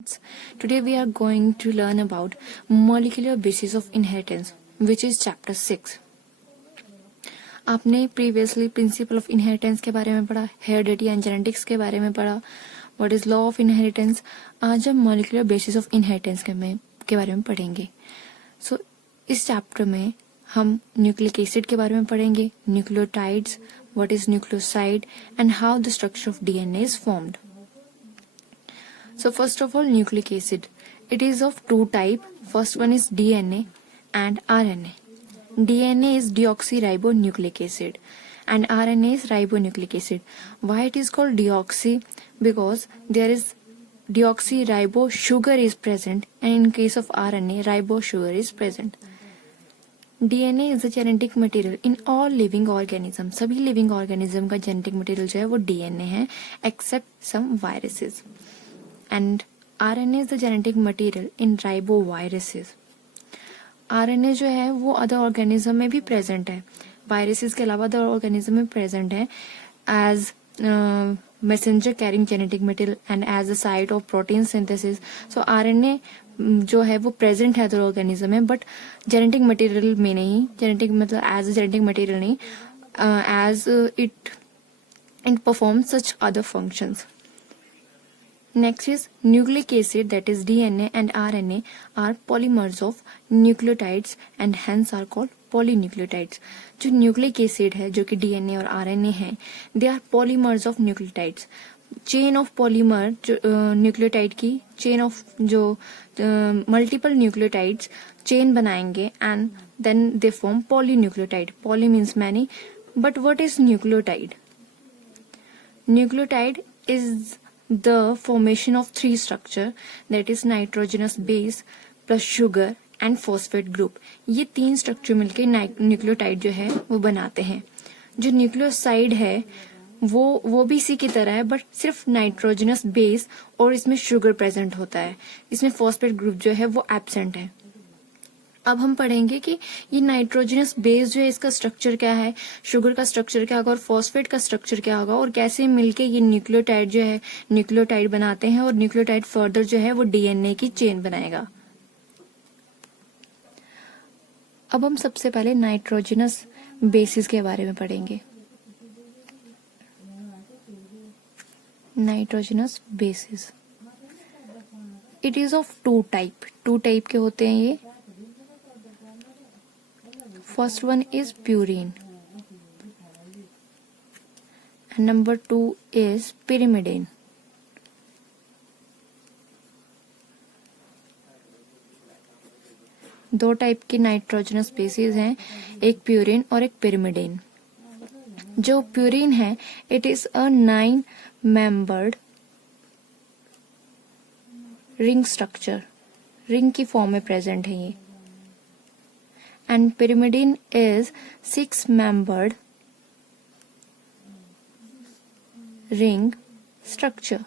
Today we are going to learn about molecular basis of inheritance, which is chapter 6. आपने previously principle of inheritance के बारे में पढ़ा, heredity and genetics के बारे में पढ़ा, what is law of inheritance. आज हम मॉलिक्यूलर बेसिस ऑफ इनहेरिटेंस के बारे में पढ़ेंगे. सो इस चैप्टर में हम न्यूक्लिक एसिड के बारे में पढ़ेंगे, nucleotides, what is nucleoside and how the structure of DNA is formed. So first of all, nucleic acid. It is of two type. First one is DNA and RNA. DNA is deoxyribonucleic acid and RNA is ribonucleic acid. Why it is called deoxy? Because there is deoxyribo sugar is present, and in case of RNA, ribo sugar is present. DNA is the genetic material in all living organism. सभी living organism का genetic material जो है वो DNA है, except some viruses. And RNA is the genetic material in riboviruses. RNA जो है वो other organism में भी प्रेजेंट है, वायरसेस के अलावा अदर ऑर्गेनिज्म में प्रेजेंट है as messenger carrying genetic material and as the site of protein synthesis. So RNA जो है वो प्रेजेंट है अदर ऑर्गेनिज्म में, बट जेनेटिक मटेरियल में नहीं, जेनेटिक मतलब एज अ जेनेटिक मटेरियल नहीं, as it perform such other functions. Next is nucleic acid, that is DNA and RNA are polymers of nucleotides and hence are called polynucleotides. जो nucleic acid है जो कि DNA और RNA है, they are polymers of nucleotides. Chain of polymer जो nucleotide की chain of जो multiple nucleotides chain बनाएंगे and then they form polynucleotide. Poly means many, but what is nucleotide? Nucleotide is the formation of three structure, that is nitrogenous base plus sugar and phosphate group. ये तीन structure मिलके nucleotide जो है वो बनाते हैं. जो न्यूक्लियोसाइड है वो भी इसी की तरह है, बट सिर्फ नाइट्रोजनस बेस और इसमें शुगर प्रेजेंट होता है, इसमें फॉस्फेट ग्रुप जो है वो एब्सेंट है. अब हम पढ़ेंगे कि ये नाइट्रोजनस बेस जो है इसका स्ट्रक्चर क्या है, शुगर का स्ट्रक्चर क्या होगा और फॉस्फेट का स्ट्रक्चर क्या होगा, और कैसे मिलके ये न्यूक्लियोटाइड जो है न्यूक्लियोटाइड बनाते हैं और न्यूक्लियोटाइड फर्दर जो है वो डीएनए की चेन बनाएगा. अब हम सबसे पहले नाइट्रोजनस बेसिस के बारे में पढ़ेंगे. Nitrogenous bases it is of two type के होते हैं ये. First one is purine and number 2 is pyrimidine. दो टाइप की नाइट्रोजनस बेसिस हैं, एक प्यूरिन और एक pyrimidine. जो प्यूरिन है it is a 9 membered ring structure, ring की फॉर्म में प्रेजेंट है ये. And pyrimidine is 6-membered ring structure.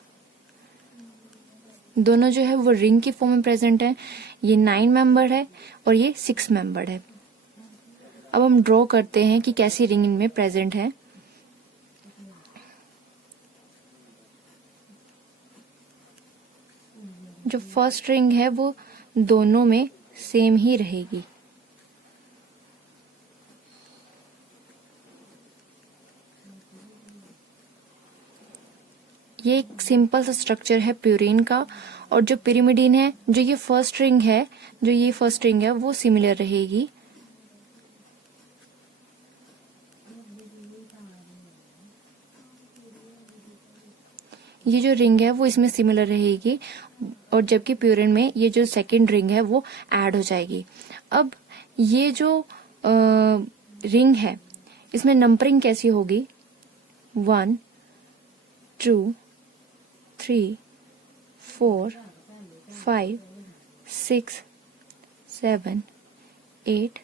दोनों जो है वो रिंग की फॉर्म में प्रेजेंट है. ये 9 मेंबर है और ये 6 मेंबर है. अब हम ड्रॉ करते हैं कि कैसी रिंग इनमें प्रेजेंट है. जो फर्स्ट रिंग है वो दोनों में सेम ही रहेगी. ये एक सिंपल सा स्ट्रक्चर है प्यूरिन का, और जो pyrimidine है जो ये फर्स्ट रिंग है वो सिमिलर रहेगी. ये जो रिंग है वो इसमें सिमिलर रहेगी, और जबकि प्यूरिन में ये जो सेकंड रिंग है वो ऐड हो जाएगी. अब ये जो रिंग है इसमें नंबरिंग कैसी होगी, 1 2 3 4 5 6 7 8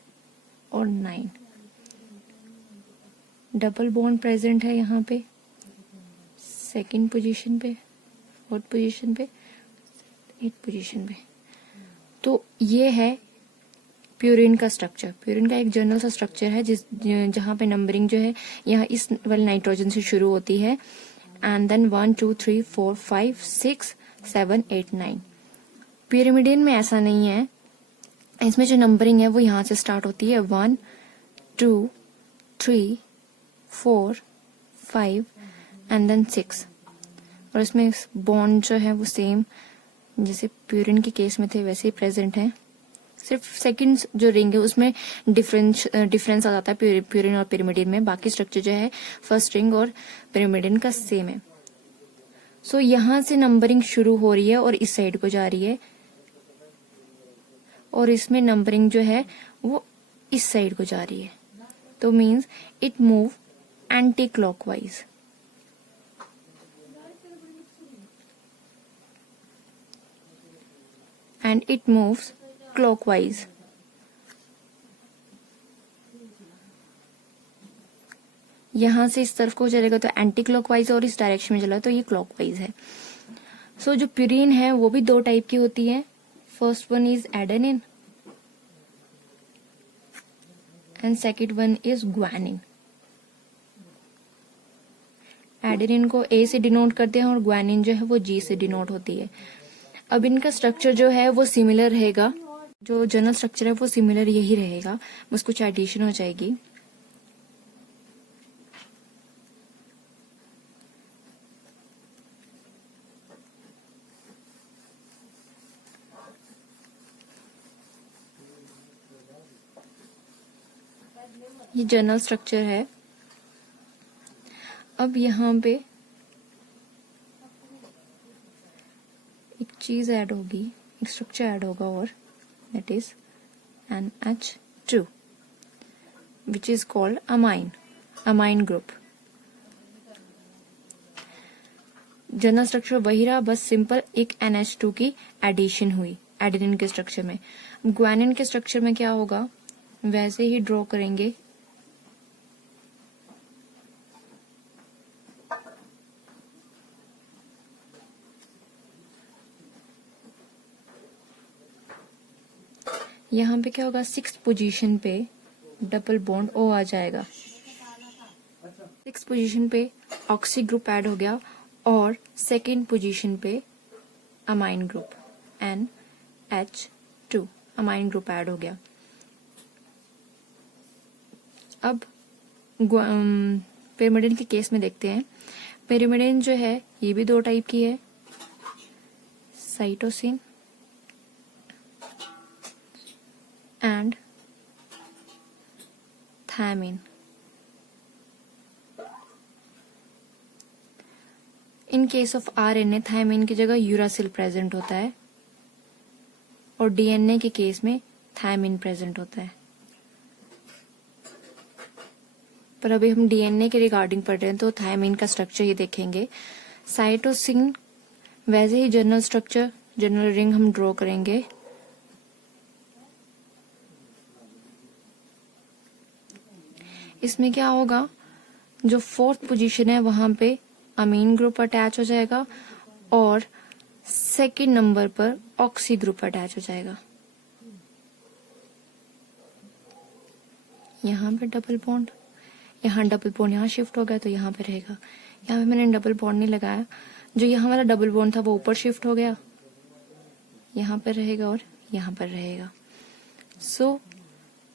और 9. डबल बॉन्ड प्रेजेंट है यहाँ पे सेकंड पोजीशन पे, फोर्थ पोजीशन पे, 8th पोजीशन पे. तो ये है प्यूरिन का स्ट्रक्चर. प्यूरिन का एक जनरल सा स्ट्रक्चर है जहाँ पे नंबरिंग जो है यहाँ इस वाले नाइट्रोजन से शुरू होती है, and then 1 2 3 4 5 6 7 8 9. पिरिमिडिन में ऐसा नहीं है, इसमें जो नंबरिंग है वो यहाँ से स्टार्ट होती है 1 2 3 4 5 एंड देन 6, और इसमें बॉन्ड जो है वो सेम जैसे प्यूरिन के केस में थे वैसे ही प्रेजेंट है, सिर्फ सेकंड जो रिंग है उसमें डिफरेंस आ जाता है प्यूरिन और पिरिमिडिन में, बाकी स्ट्रक्चर जो है फर्स्ट रिंग और पिरिमिडिन का सेम है। सो यहां से नंबरिंग शुरू हो रही है और इस साइड को जा रही है, और इसमें नंबरिंग जो है वो इस साइड को जा रही है, तो means it move anti clockwise. And it moves clockwise. यहां से इस तरफ को चलेगा तो एंटी क्लॉकवाइज, और इस डायरेक्शन में चला तो ये क्लॉकवाइज है। सो जो प्यूरिन है वो भी दो टाइप की होती है, first one is adenine and second one is guanine. Adenine को ए से डिनोट करते हैं और ग्वानिन जो है वो जी से डिनोट होती है। अब इनका स्ट्रक्चर जो है वो सिमिलर रहेगा, जो जनरल स्ट्रक्चर है वो सिमिलर यही रहेगा, बस कुछ एडिशन हो जाएगी। ये जनरल स्ट्रक्चर है। अब यहाँ पे एक चीज ऐड होगी, एक स्ट्रक्चर ऐड होगा, और that is NH2 which is called amine group। General structure वही रहा, बस सिंपल एक NH2 की एडिशन हुई एडेनिन के स्ट्रक्चर में। ग्वानिन के स्ट्रक्चर में क्या होगा, वैसे ही ड्रॉ करेंगे। यहाँ पे क्या होगा, 6th पोजीशन पे डबल बॉन्ड O आ जाएगा, 6th पोजीशन पे ऑक्सी ग्रुप ऐड हो गया, और सेकेंड पोजीशन पे amine group NH2 amine group add हो गया। अब पिरिमिडिन के केस में देखते हैं। पिरिमिडिन जो है ये भी दो टाइप की है, cytosine and thymine. In case of RNA thymine की जगह यूरासिल प्रेजेंट होता है, और DNA के केस में थायमिन प्रेजेंट होता है। पर अभी हम DNA के रिगार्डिंग पढ़ रहे हैं तो थायमिन का स्ट्रक्चर ये देखेंगे। साइटोसिन वैसे ही जनरल स्ट्रक्चर, जनरल रिंग हम ड्रॉ करेंगे। इसमें क्या होगा, जो 4th पोजीशन है वहां पे अमीन ग्रुप अटैच हो जाएगा, और सेकंड नंबर पर ऑक्सी ग्रुप अटैच हो जाएगा। यहाँ पे डबल बॉन्ड, यहाँ डबल बॉन्ड यहाँ शिफ्ट हो गया तो यहाँ पे रहेगा। यहाँ पे मैंने डबल बॉन्ड नहीं लगाया, जो यहाँ वाला डबल बॉन्ड था वो ऊपर शिफ्ट हो गया, यहाँ पर रहेगा और यहाँ पर रहेगा। सो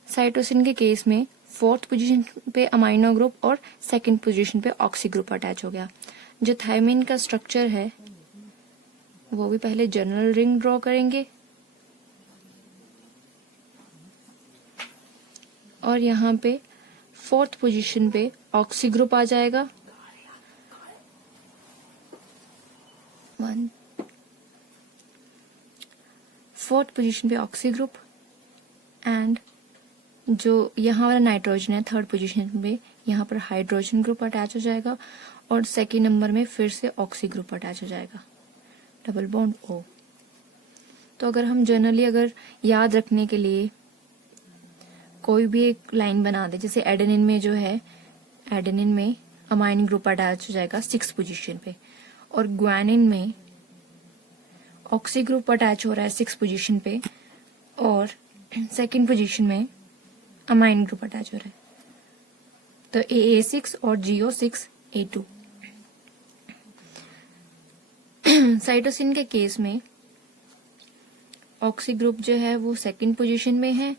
साइटोसिन के केस में 4th पोजीशन पे अमाइनो ग्रुप और सेकंड पोजीशन पे ऑक्सी ग्रुप अटैच हो गया। जो थायमिन का स्ट्रक्चर है वो भी पहले जनरल रिंग ड्रॉ करेंगे, और यहाँ पे 4th पोजीशन पे ऑक्सी ग्रुप आ जाएगा। 4th पोजीशन पे ऑक्सी ग्रुप, एंड जो यहाँ वाला नाइट्रोजन है 3rd पोजीशन पे, यहाँ पर हाइड्रोजन ग्रुप अटैच हो जाएगा, और सेकेंड नंबर में फिर से ऑक्सी ग्रुप अटैच हो जाएगा, डबल बॉन्ड O। तो अगर हम जनरली अगर याद रखने के लिए कोई भी एक लाइन बना दे, जैसे एडेनिन में जो है, एडेनिन में अमाइन ग्रुप अटैच हो जाएगा 6th पोजीशन पे, और ग्वानिन में ऑक्सी ग्रुप अटैच हो रहा है 6th पोजीशन पे, और सेकंड पोजीशन में अमाइन ग्रुप अटैच हो रहा है, तो AA6 और GO6A2। साइटोसिन के केस में ऑक्सी ग्रुप जो है वो सेकंड पोजीशन में है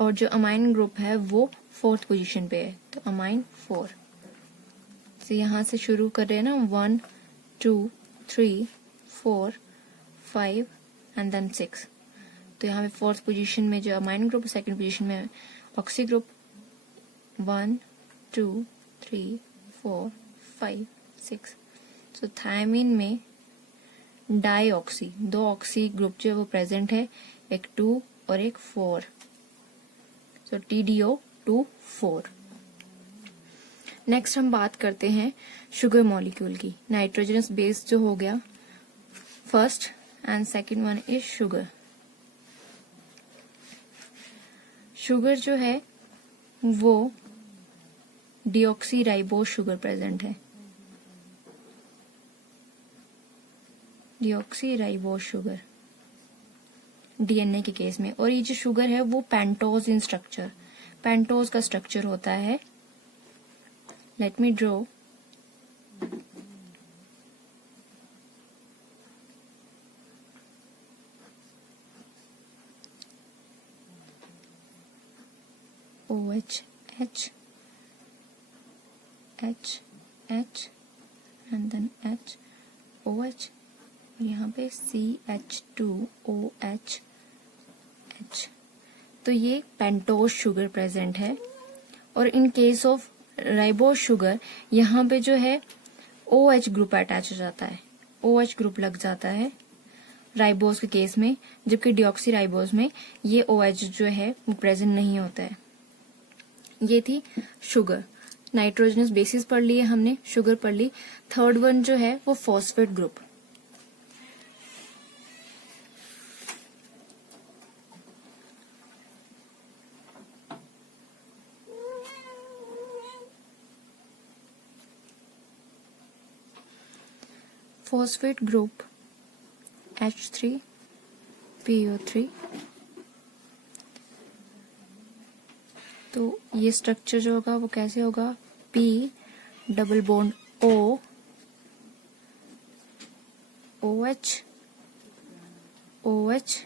और जो अमाइन ग्रुप है वो फोर्थ पोजीशन पे है, तो अमाइन 4। तो यहाँ से शुरू कर रहे हैं ना, 1 2 3 4 5 एंड देन 6। तो यहाँ पे फोर्थ पोजीशन में जो अमाइन ग्रुप, सेकंड पोजीशन में ऑक्सी ग्रुप। 1 2 3 4 5 6। तो थायमिन में डाई ऑक्सी, 2 ऑक्सी ग्रुप जो है वो प्रेजेंट है, एक 2 और एक 4। तो TDO2 4। नेक्स्ट हम बात करते हैं शुगर मॉलिक्यूल की। नाइट्रोजनस बेस जो हो गया first and second one is sugar. Sugar जो है वो डीऑक्सी राइबोज शुगर प्रेजेंट है, डीऑक्सी राइबोज शुगर डीएनए के केस में। और ये जो शुगर है वो पेंटोज इन स्ट्रक्चर, पेंटोज का स्ट्रक्चर होता है। Let me draw. OH H H H and then H OH, यहाँ पे CH2OH H। तो ये पेंटोज शुगर प्रेजेंट है। और इन केस ऑफ राइबोज शुगर यहाँ पे जो है OH ग्रुप अटैच हो जाता है, OH ग्रुप लग जाता है राइबोज के केस में, जबकि डिऑक्सी राइबोज में ये OH जो है वो प्रेजेंट नहीं होता है। ये थी शुगर। नाइट्रोजनस बेसिस पढ़ लिए हमने, शुगर पढ़ ली। थर्ड वन जो है वो phosphate group. Phosphate group H3PO3। तो ये स्ट्रक्चर जो होगा वो कैसे होगा, P double bond O OH OH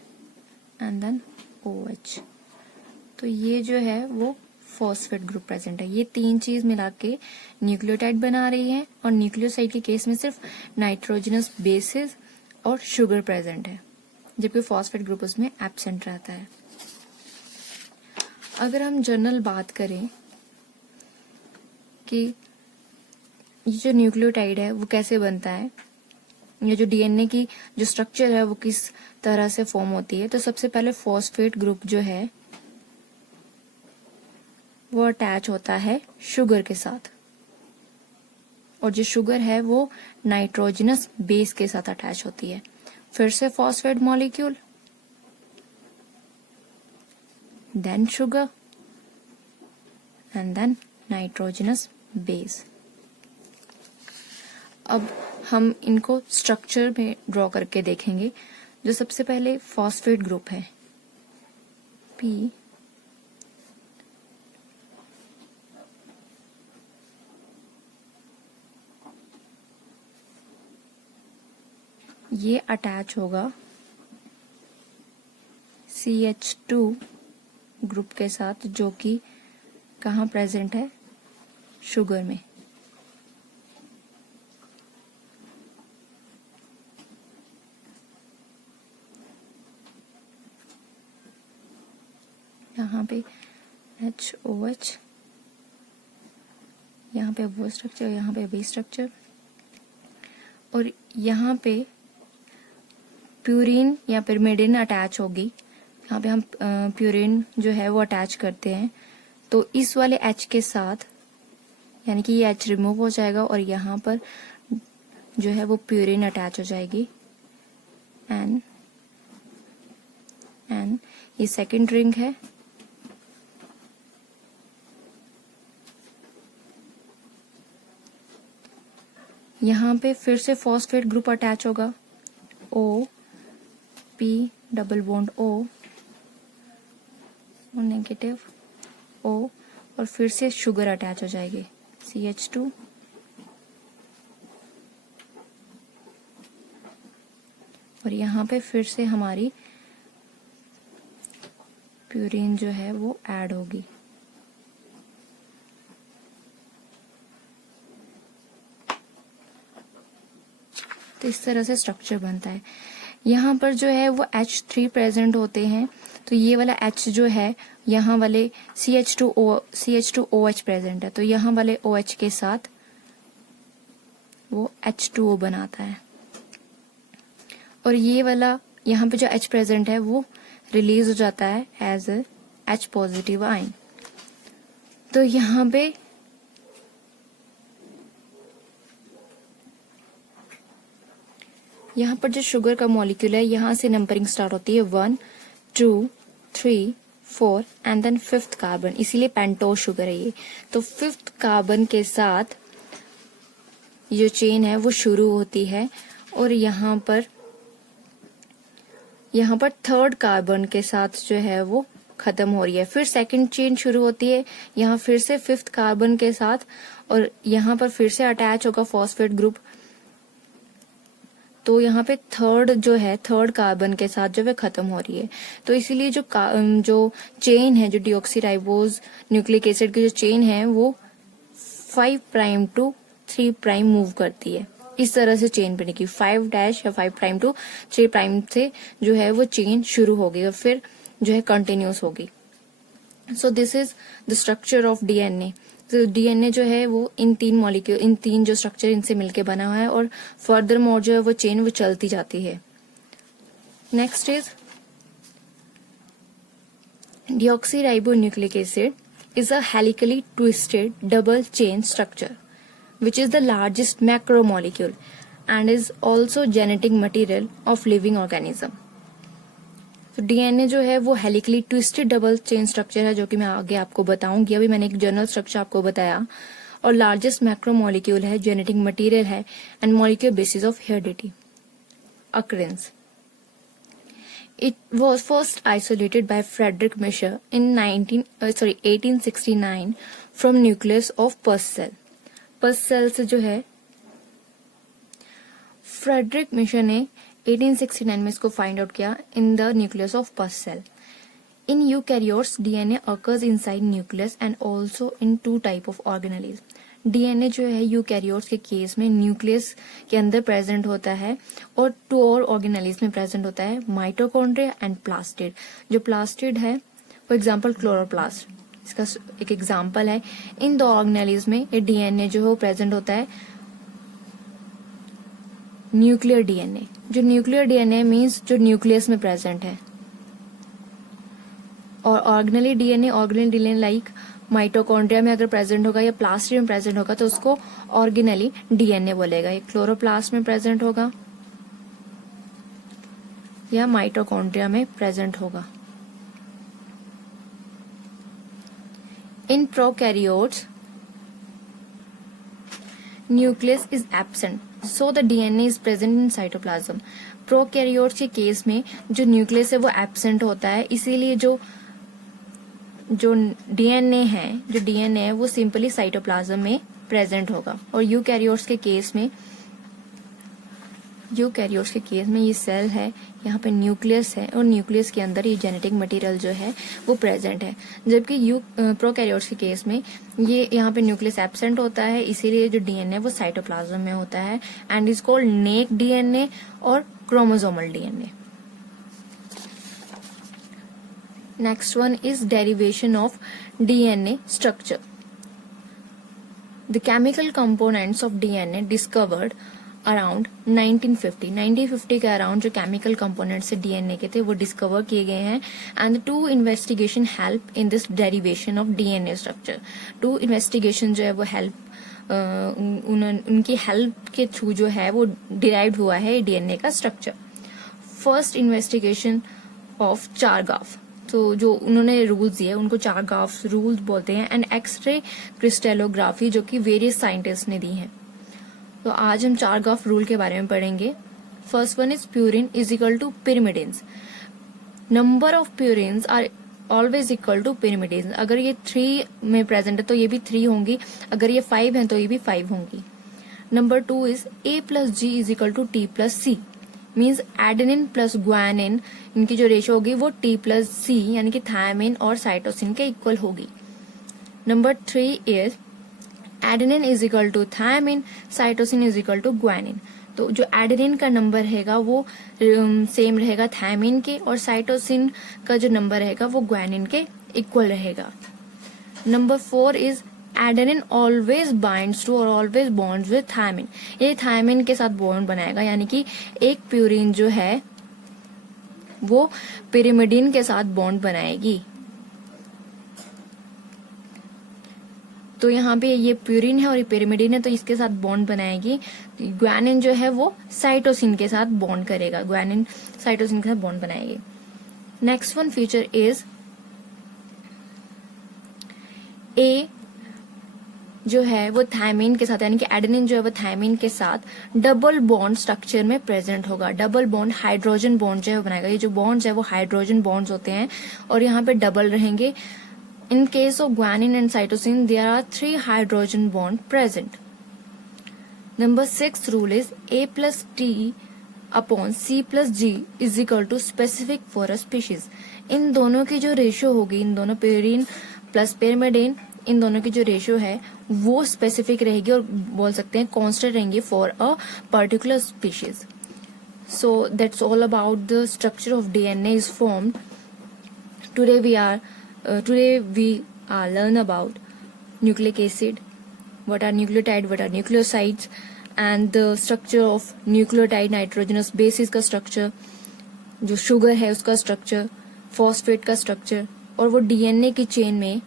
and then OH। तो ये जो है वो फॉस्फेट ग्रुप प्रेजेंट है। ये तीन चीज मिला के न्यूक्लियोटाइड बना रही है, और न्यूक्लियोसाइड के केस में सिर्फ नाइट्रोजनस बेसिस और शुगर प्रेजेंट है, जबकि फॉस्फेट ग्रुप उसमें एब्सेंट रहता है। अगर हम जनरल बात करें कि ये जो न्यूक्लियोटाइड है वो कैसे बनता है, ये जो डीएनए की जो स्ट्रक्चर है वो किस तरह से फॉर्म होती है, तो सबसे पहले फॉस्फेट ग्रुप जो है वो अटैच होता है शुगर के साथ, और जो शुगर है वो नाइट्रोजनस बेस के साथ अटैच होती है। फिर से phosphate molecule, then sugar and then nitrogenous base। अब हम इनको स्ट्रक्चर में ड्रॉ करके देखेंगे। जो सबसे पहले फॉस्फेट ग्रुप है P, ये अटैच होगा CH2 ग्रुप के साथ, जो कि कहाँ प्रेजेंट है, शुगर में। यहाँ पे HOH, यहाँ पे वो स्ट्रक्चर, यहाँ पे भी स्ट्रक्चर, और यहाँ पे प्यूरिन या पिरिमिडिन अटैच होगी। यहाँ पे हम प्यूरिन जो है वो अटैच करते हैं, तो इस वाले H के साथ, यानी कि ये H रिमूव हो जाएगा और यहाँ पर जो है वो प्यूरिन अटैच हो जाएगी। एन ये सेकंड रिंग है, यहाँ पे फिर से फॉस्फेट ग्रुप अटैच होगा, O P double bond O negative O, और फिर से शुगर अटैच हो जाएगी CH2, और यहाँ पे फिर से हमारी प्यूरिन जो है वो ऐड होगी। तो इस तरह से स्ट्रक्चर बनता है। यहाँ पर जो है वो H3 प्रेजेंट होते हैं, तो ये वाला H जो है यहाँ वाले CH2OH प्रेजेंट है, तो यहाँ वाले OH के साथ वो H2O बनाता है, और ये वाला यहाँ पे जो H प्रेजेंट है वो रिलीज हो जाता है एज H पॉजिटिव आयन। तो यहाँ पे जो शुगर का मॉलिक्यूल है यहाँ से नंबरिंग स्टार्ट होती है 1 2 3 4 एंड देन 5th कार्बन, इसीलिए पेंटोज शुगर है ये। तो 5th कार्बन के साथ जो चेन है वो शुरू होती है, और यहाँ पर 3rd कार्बन के साथ जो है वो खत्म हो रही है। फिर सेकंड चेन शुरू होती है यहाँ फिर से 5th कार्बन के साथ, और यहाँ पर फिर से अटैच होगा फॉस्फेट ग्रुप। तो यहाँ पे थर्ड कार्बन के साथ जो है खत्म हो रही है। तो इसीलिए जो चेन है, जो डीऑक्सीराइबोज न्यूक्लिक एसिड की जो चेन है वो 5 प्राइम टू 3 प्राइम मूव करती है। इस तरह से चेन बनेगी, 5' या 5 प्राइम टू 3 प्राइम से जो है वो चेन शुरू होगी और फिर जो है कंटिन्यूस होगी। So this is the structure of DNA. तो डीएनए जो है वो इन तीन जो स्ट्रक्चर इनसे मिलके बना हुआ है, और फर्दर मोर जो है वो चेन वो चलती जाती है। Next is deoxyribonucleic acid is a helically twisted double chain structure which is the largest macromolecule and is also genetic material of living organism. तो डीएनए जो है वो helically twisted double chain structure है, जो कि मैं आगे आपको बताऊंगी। अभी मैंने एक जनरल स्ट्रक्चर आपको बताया, और लार्जेस्ट मैक्रोमोलिक्यूल है, जेनेटिक मटेरियल है, and molecular basis of heredity occurrence. It was first isolated by Frederick Miescher in 1869 from nucleus of pus cell. pus cell से जो है फ्रेडरिक मिशर ने 1869 में इसको फाइंड आउट किया in the nucleus of pus cell. In eukaryotes DNA occurs inside nucleus and also in 2 type of organelles. DNA जो है eukaryotes के केस में न्यूक्लियस के अंदर प्रेजेंट होता है, और 2 और ऑर्गेनेलिज्म में प्रेजेंट होता है, माइटोकॉन्ड्रिया एंड प्लास्टिड। जो प्लास्टिड है फॉर एग्जाम्पल क्लोरोप्लास्ट, इसका एक एग्जाम्पल है। इन 2 ऑर्गेनेलिज्म में ये डीएनए जो है वो प्रेजेंट होता है न्यूक्लियर डीएनए। जो न्यूक्लियर डीएनए मीन्स जो न्यूक्लियस में प्रेजेंट है, और ऑर्गेनली डीएनए लाइक माइटोकॉन्ड्रिया में अगर प्रेजेंट होगा या प्लास्टिड में प्रेजेंट होगा तो उसको ऑर्गेनली डीएनए बोलेगा। ये क्लोरोप्लास्ट में प्रेजेंट होगा या माइटोकॉन्ड्रिया में प्रेजेंट होगा। In prokaryotes nucleus is absent, so the DNA is present in cytoplasm. Prokaryotes के केस में जो न्यूक्लियस है वो एब्सेंट होता है, इसीलिए जो डीएनए है वो सिंपली साइटोप्लाज्म में प्रेजेंट होगा। और यूकैरियोट्स के केस में ये सेल है, यहाँ पे न्यूक्लियस है, और न्यूक्लियस के अंदर ये जेनेटिक मटेरियल जो है वो प्रेजेंट है। जबकि प्रोकैरियोट्स के केस में ये यहाँ पे न्यूक्लियस एब्सेंट होता है, इसीलिए जो डीएनए वो साइटोप्लाज्म में होता है, and is called naked DNA और chromosomal DNA. Next one is derivation of DNA structure. The chemical components of DNA discovered around 1950 के अराउंड जो केमिकल कंपोनेंट्स है डीएनए के थे वो डिस्कवर किए गए हैं, and 2 investigation help in this derivation of DNA structure. 2 investigation जो है वो उनकी हेल्प के थ्रू जो है वो डिराइव्ड हुआ है डीएनए का स्ट्रक्चर। फर्स्ट इन्वेस्टिगेशन ऑफ चारगाफ, तो जो उन्होंने रूल्स दिए उनको चारगाफ रूल्स बोलते हैं, एंड एक्सरे क्रिस्टेलोग्राफी जो कि वेरियस साइंटिस्ट ने दी हैं। तो आज हम चारगाफ रूल के बारे में पढ़ेंगे। First one is purine is equal to pyrimidines. Number of purines are always equal to pyrimidines. अगर ये 3 में प्रेजेंट है तो ये भी 3 होंगी, अगर ये 5 है तो ये भी 5 होंगी। Number 2 is A plus G is equal to T plus C. Means adenine plus guanine, इनकी जो रेशो होगी वो T+C यानी कि थायमिन और साइटोसिन के इक्वल होगी. Number 3 is adenine is equal to thymine, cytosine is equal to guanine. तो जो एडेनिन का नंबर रहेगा वो सेम रहेगा थायमिन के, और साइटोसिन का जो नंबर रहेगा वो ग्वानिन के इक्वल रहेगा. Number 4 is adenine always binds to और ऑलवेज बॉन्ड्स विद थायमिन. ये थायमिन के साथ बॉन्ड बनाएगा, यानी कि एक प्यूरिन जो है वो पिरिमिडिन के साथ बॉन्ड बनाएगी. तो यहाँ पे ये प्यूरिन है और ये पिरिमिडिन है, तो इसके साथ बॉन्ड बनाएगी. ग्वानिन जो है वो साइटोसिन के साथ बॉन्ड करेगा, ग्वानिन साइटोसिन के साथ बॉन्ड बनाएगी. Next one feature is a जो है वो थायमिन के साथ, यानी कि एडेनिन जो है वो थायमिन के साथ डबल बॉन्ड स्ट्रक्चर में प्रेजेंट होगा. डबल बॉन्ड हाइड्रोजन बॉन्ड जो है वो बनाएगा. ये जो बॉन्ड्स है वो हाइड्रोजन बॉन्ड्स होते हैं और यहाँ पे डबल रहेंगे. In case of guanine and cytosine, there are 3 hydrogen bond present. Number 6 rule is A plus T upon C plus G is equal to specific for a species. इन दोनों की जो ratio होगी, इन दोनों पेरिन प्लस पेरिमिडिन, इन दोनों की जो ratio है वो स्पेसिफिक रहेगी और बोल सकते हैं कांस्टेंट रहेंगी for a particular species. So that's all about the structure of DNA is formed. Today we learn about nucleic acid, what are nucleotide, what are nucleosides, and the structure of nucleotide, nitrogenous bases का structure, जो sugar है उसका structure, phosphate का structure, और वो DNA की chain में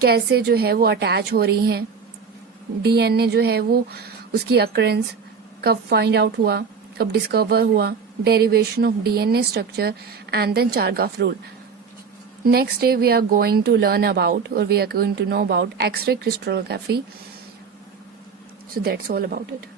कैसे जो है वो अटैच हो रही हैं. डीएनए जो है वो उसकी अकरेंस कब फाइंड आउट हुआ, कब डिस्कवर हुआ, derivation of DNA structure, and then Chargaff rule. Next day we are going to learn about, or we are going to know about X-ray crystallography. So that's all about it.